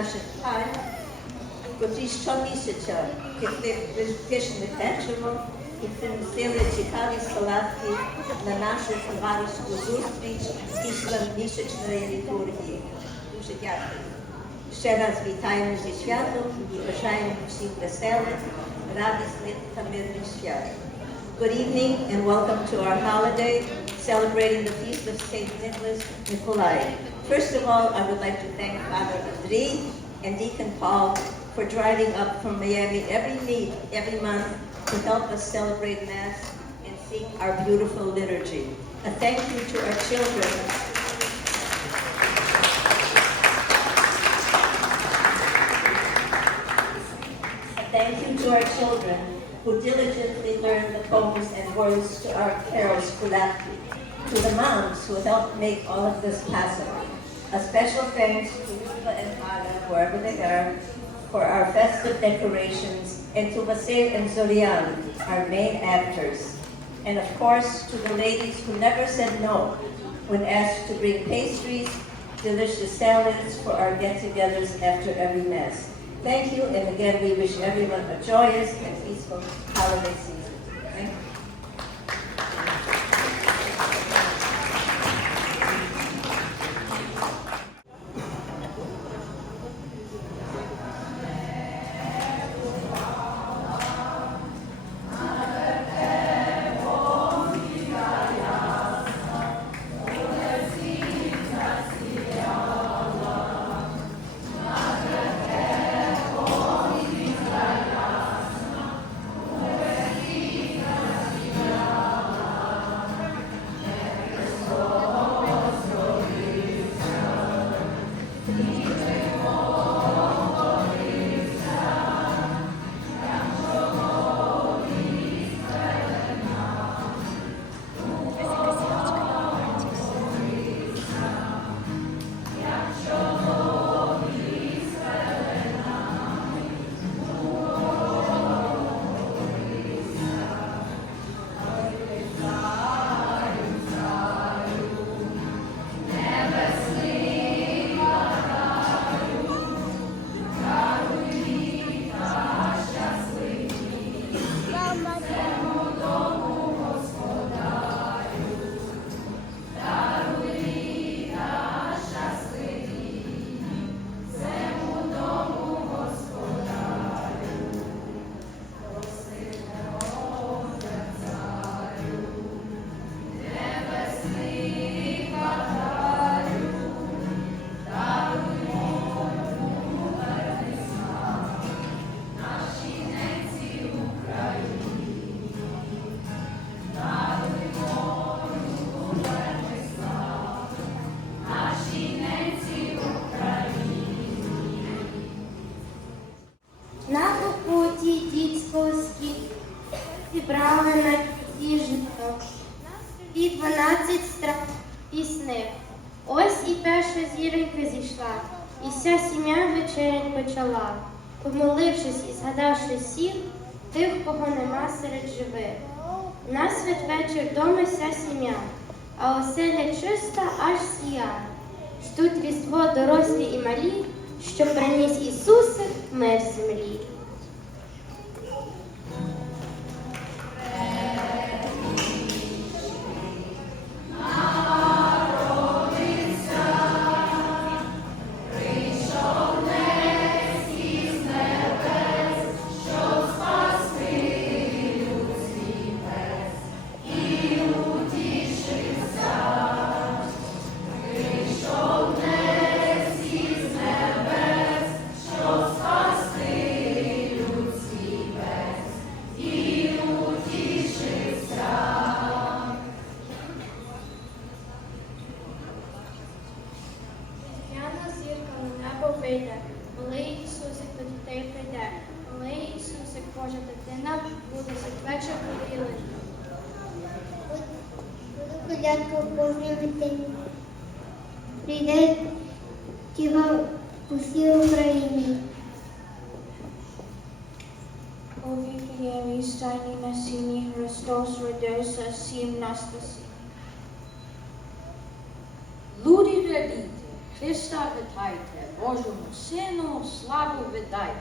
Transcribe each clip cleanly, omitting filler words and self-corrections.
наших пань, котрі щомісяця пекли пишне печиво і приносили цікаві солодкі на нашу товариську зустріч після місячної літургії. Дуже дякую. Ще раз вітаємо зі святом і бажаємо всім веселих, радісних та мирних свят. Good evening and welcome to our holiday celebrating the feast of St. Nicholas Micoliah. First of all, I would like to thank Father Andrei and Deacon Paul for driving up from Miami every month to help us celebrate Mass and sing our beautiful liturgy. A thank you to our children. Thank you to our children who diligently learn the poems and words to our carols collectively. To the moms who helped make all of this possible. A special thanks to Luba and Ada, wherever they are, for our festive decorations, and to Vasir and Zorian, our main actors. And of course, to the ladies who never said no when asked to bring pastries, delicious salads for our get-togethers after every Mass. Thank you, and again, we wish everyone a joyous and peaceful holiday season. Thank you. Зібрали на підніжно і 12 страв пісних. Ось і перша зіронька зійшла, і вся сім'я вечерять почала, помолившись і згадавши всіх тих, кого нема серед живих. У нас святвечір дома вся сім'я, а оселя чиста аж сія. Ждуть різдво дорослі і малі, що приніс Ісусик мир землі. Коли Ісусик до дітей прийде, коли Ісусик, Божа дитина, буде святвечір поділити. Буду колядку в кожній дитині. Прийде діва по всій Україні. У Вифлеємі стайні на сіні Христос родився, всім нас спасі. Люди радійте, Христа вітайте, Божому Сину славу віддайте.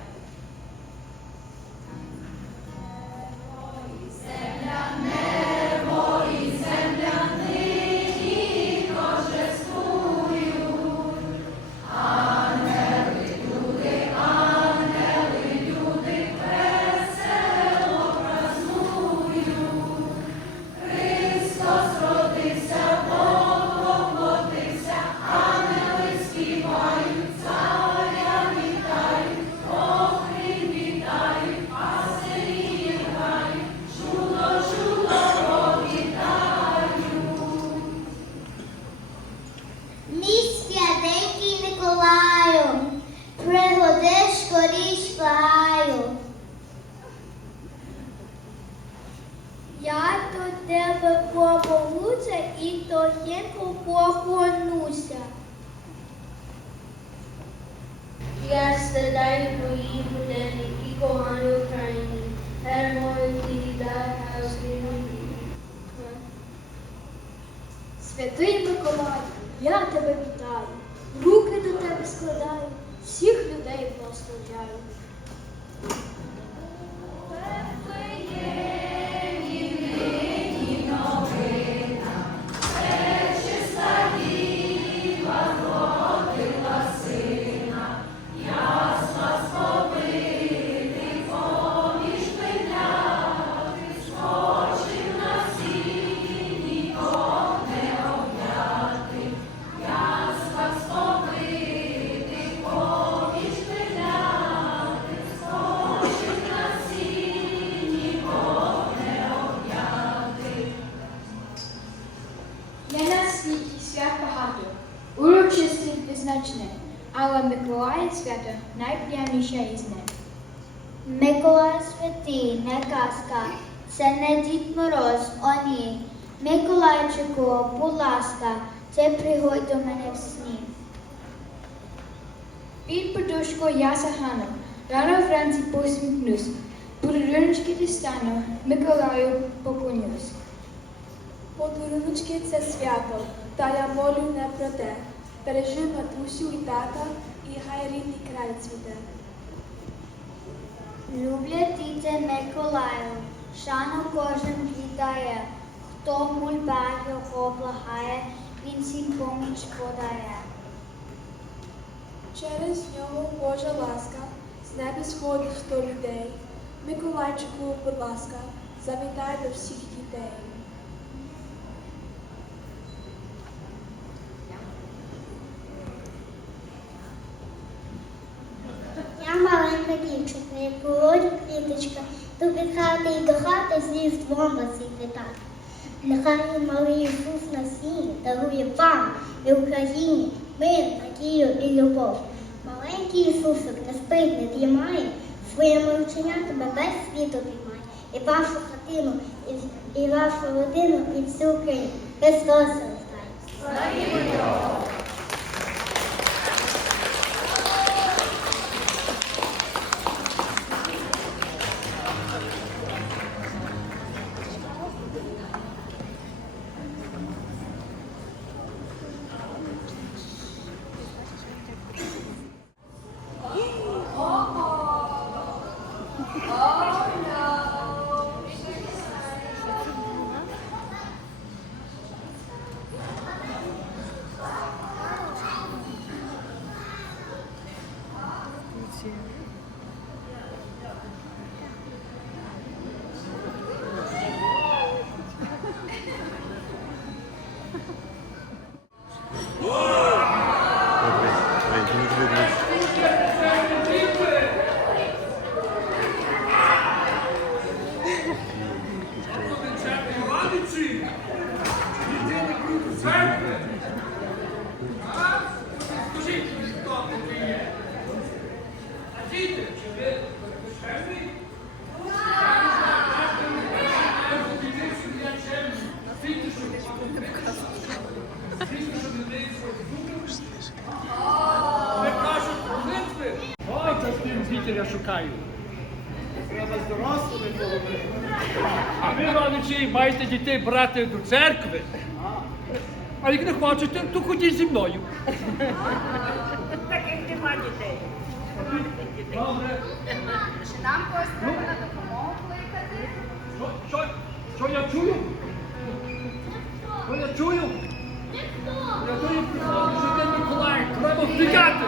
Мій святенький Миколаю, пригоди скоріш благаю. Я до тебе побоюся і тихенько поклонуся. Я страдаю твої буденні і кохану Україні. Гермою ти дай Святий Миколай, я тебе вітаю, руки до тебе складаю, всіх людей благословляю. Є на світі свят багато, урочистих визначних, але Миколая свято найприємніше із них. Миколай святий, не казка, це не Дід Мороз, о ні. Миколайчику, будь ласка, це приходь до мене в сні. Під подушкою я загану, рано вранці посміхнусь, подаруночки дістану, Миколаю поклонюсь. Подаруночки – це свято, та я молю не про те. Бережи матусю і тата, і хай рідний край цвіте. Люблять діти Миколаю, шану кожен віддає. Хто мольба його благає, він всім поміч подає. Через нього Божа ласка, з неба сходить до людей. Миколайчику, будь ласка, завітай до всіх дітей. Я маленька дівчинка, як володю квіточка, то від хати й до хати з різдвом вас вітати. Нехай малий Ісус на сіні дарує вам і Україні мир, надію і любов. Маленький Ісусик не спить, не дрімає, своїми оченятами весь світ обіймає. І вашу хатину, і вашу родину, і всю Україну. Христос рождає. Я шукаю. Треба з дорослими поговорити. А ви, родичі, маєте дітей брати до церкви? А як не хочете, то ходіть зі мною. Таких нема дітей. Добре. Чи нам когось треба на допомогу кликати? Що я чую? Що я чую? Я чую, що День Миколая. Треба втікати.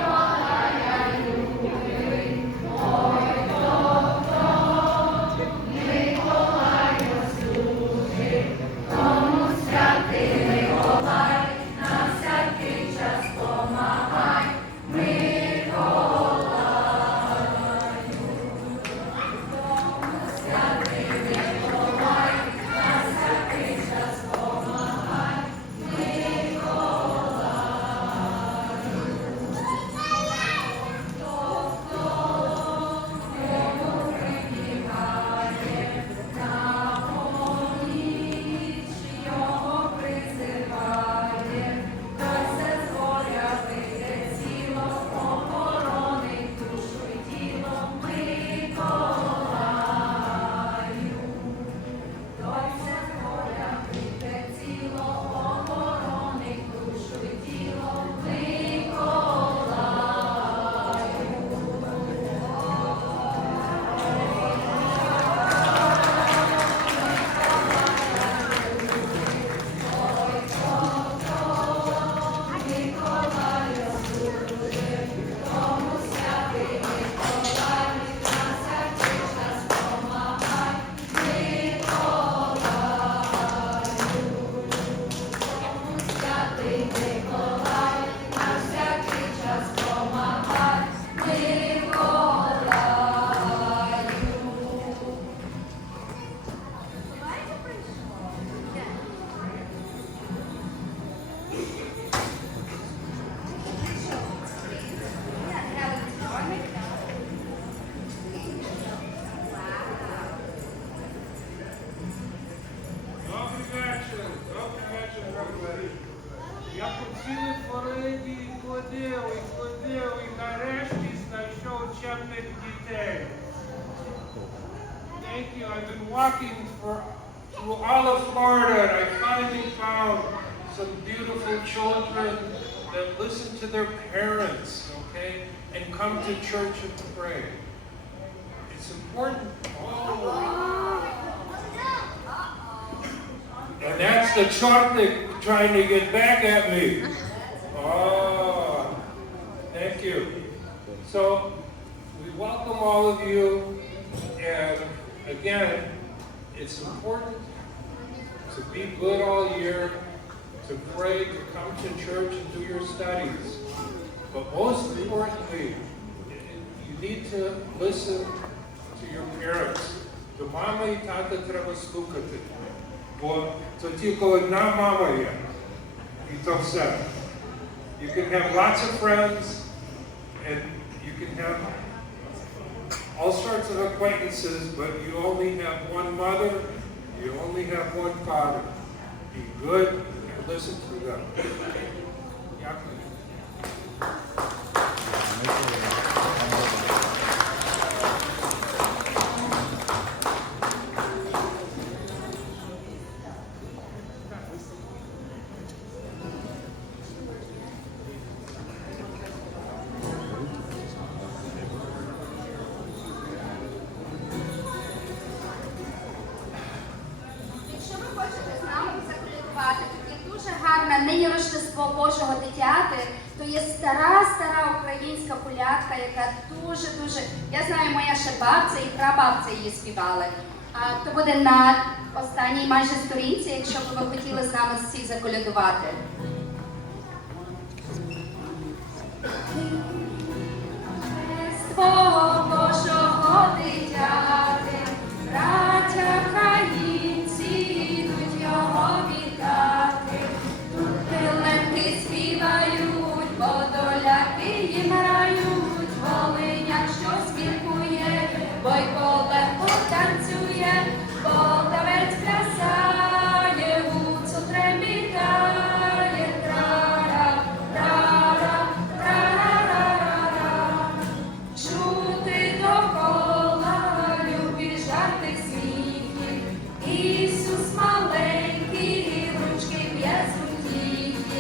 Я по цілій Флориді ходив, і нарешті знайшов чемних дітей. Thank you. I've been walking through all of Florida, and I finally found some beautiful children that listen to their parents, okay, and come to church and pray. It's important. And that's the chocolate trying to get back at me. Oh, thank you. So, we welcome all of you, and again, it's important to be good all year, to pray, to come to church and do your studies. But most importantly, you need to listen to your parents. До мами і тата треба слухати. Бо то тільки одна мама є, і то все. You can have lots of friends, and you can have all sorts of acquaintances, but you only have one mother, you only have one father. Be good and listen to them. Дякую. Якщо ви хочете з нами заколядувати таке дуже гарне нині Рождество Божого дитяти, то є стара українська колядка, яка дуже, я знаю, моя ще бабця і прабабця її співали. А то буде на останній майже сторінці, якщо б ви хотіли з нами всі заколядувати. Рождество Божого дитяти, браття українці йдуть його вітати. Тут пеленки співають, подоляки їм грають, волиняк щось міркує, бойко легко танцює, полтавець плясає, гуцул тремітає, тра-ра, тра-ра, тра-ра-ра-ра-ра. Чути довкола любі жарти сміхи, Ісус маленький, ручки б'є зутіхи.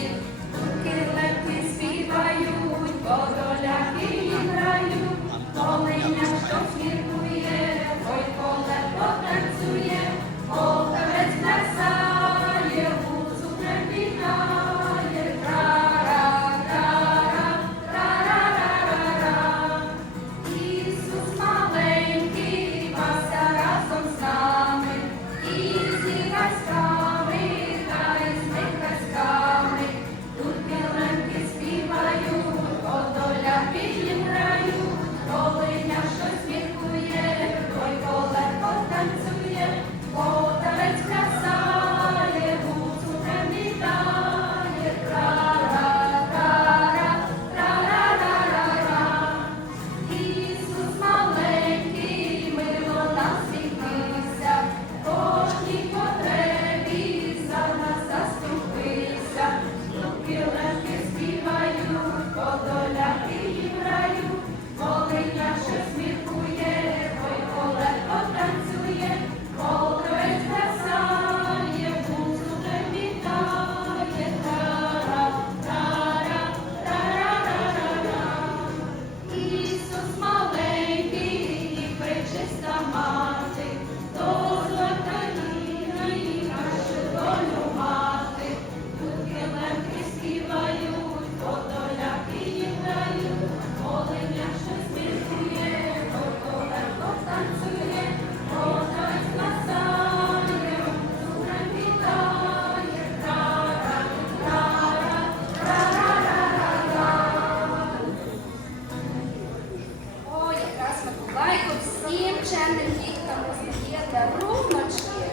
всім чемним діткам роздає даруночки.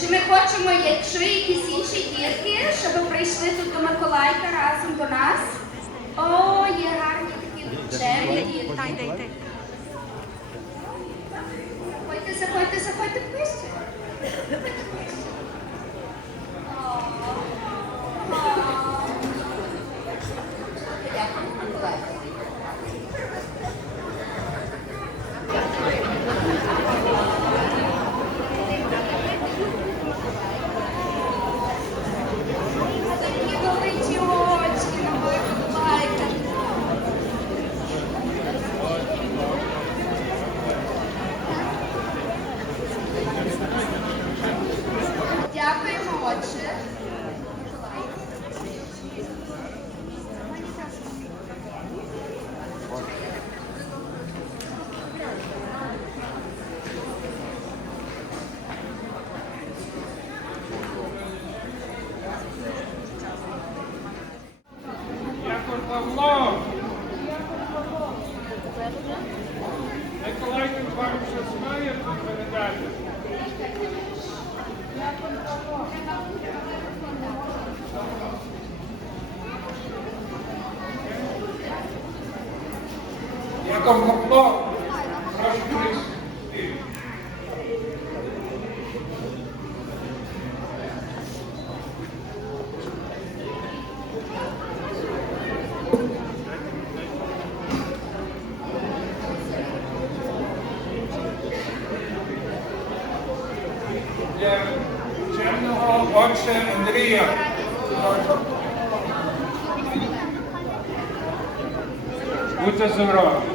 Чи ми хочемо, якщо є якісь інші дітки, щоб прийшли тут до Миколайка разом до нас? О, є гарні такі чемні дітки. Заходьте ближче. Дякую, Миколай. Такі великі очки на Миколайка. Дякуємо, отче. Дякую, Павло. Миколай вам щось має передати? Дякую, Павло. Прошу прийти. Для чемного отче Андрія. Будьте здорові.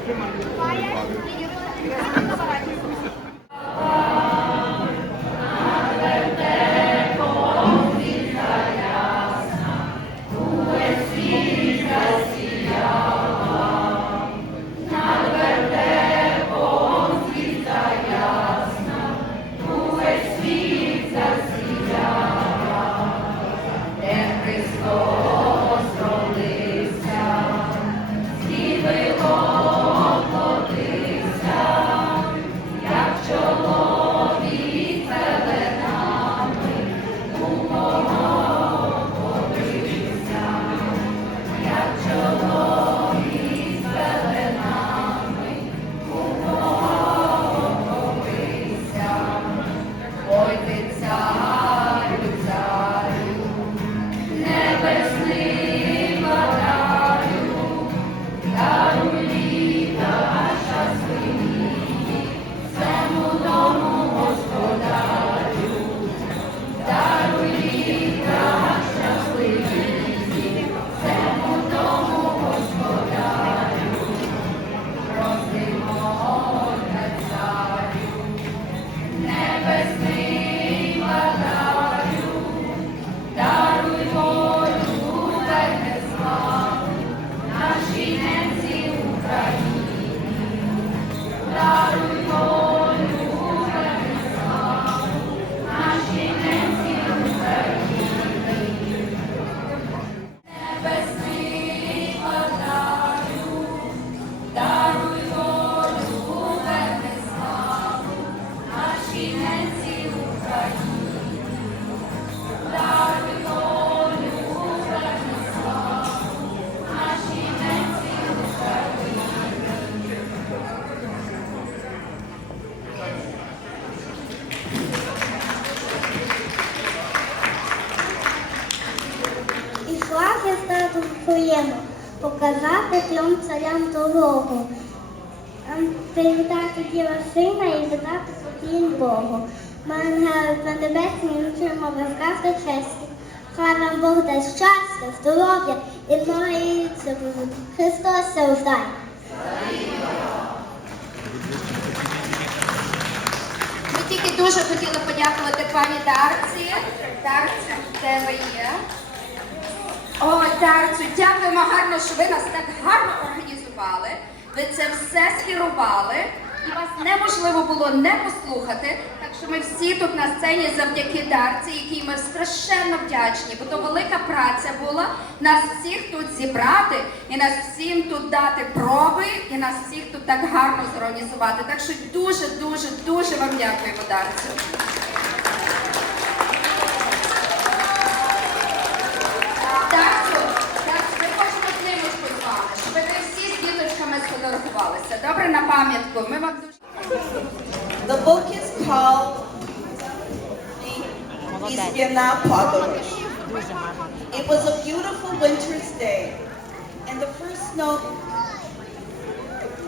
своєму, показати трьом царям дорогу, привітати Діва Сина і видати поклін Богу. Ангели на небесні ночуємо воскресне честі. Хай вам Бог дасть щастя, здоров'я і молиться Христос рождає. Ми тільки дуже хотіли подякувати пані Дарці. Дарця, де ви є? О, Дарцю, дякуємо гарно, що ви нас так гарно організували. Ви це все скерували, і вас неможливо було не послухати. Так що ми всі тут на сцені завдяки Дарці, якій ми страшенно вдячні, бо то велика праця була нас всіх тут зібрати, і нас всім тут дати проби, і нас всіх тут так гарно зорганізувати. Так що дуже вам дякуємо, Дарцю. Дарцю, ми хочемо книжку з вами, щоб ви всі з діточками сфотографувалися. Добре, на пам'ятку. Ми вам дуже... The book is called Істина подорож. It was a beautiful winter's day, and the first snow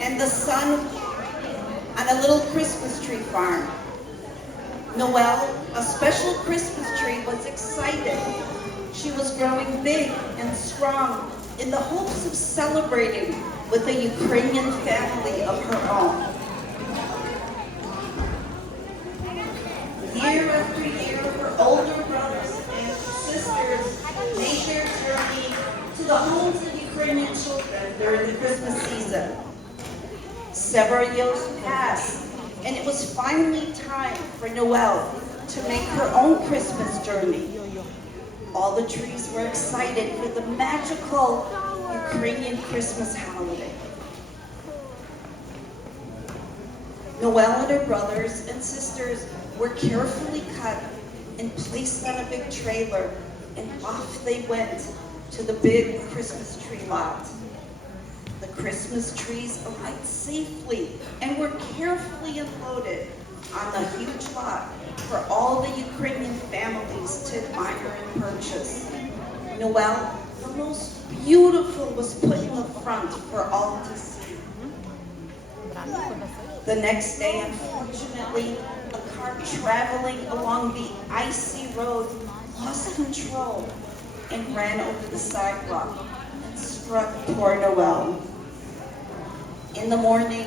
and the sun on a little Christmas tree farm. Noelle, a special Christmas tree, was excited. She was growing big and strong in the hopes of celebrating with a Ukrainian family of her own. Year after year, her older brothers and sisters made their journey to the homes of Ukrainian children during the Christmas season. Several years passed, and it was finally time for Noelle to make her own Christmas journey. All the trees were excited for the magical Ukrainian Christmas holiday. Noelle and her brothers and sisters were carefully cut and placed on a big trailer, and off they went to the big Christmas tree lot. The Christmas trees arrived safely and were carefully unloaded on the huge lot for all the Ukrainian families to admire and purchase. Noelle, the most beautiful, was put in the front for all to see. The next day, unfortunately, a car traveling along the icy road lost control and ran over the sidewalk and struck poor Noelle. In the morning,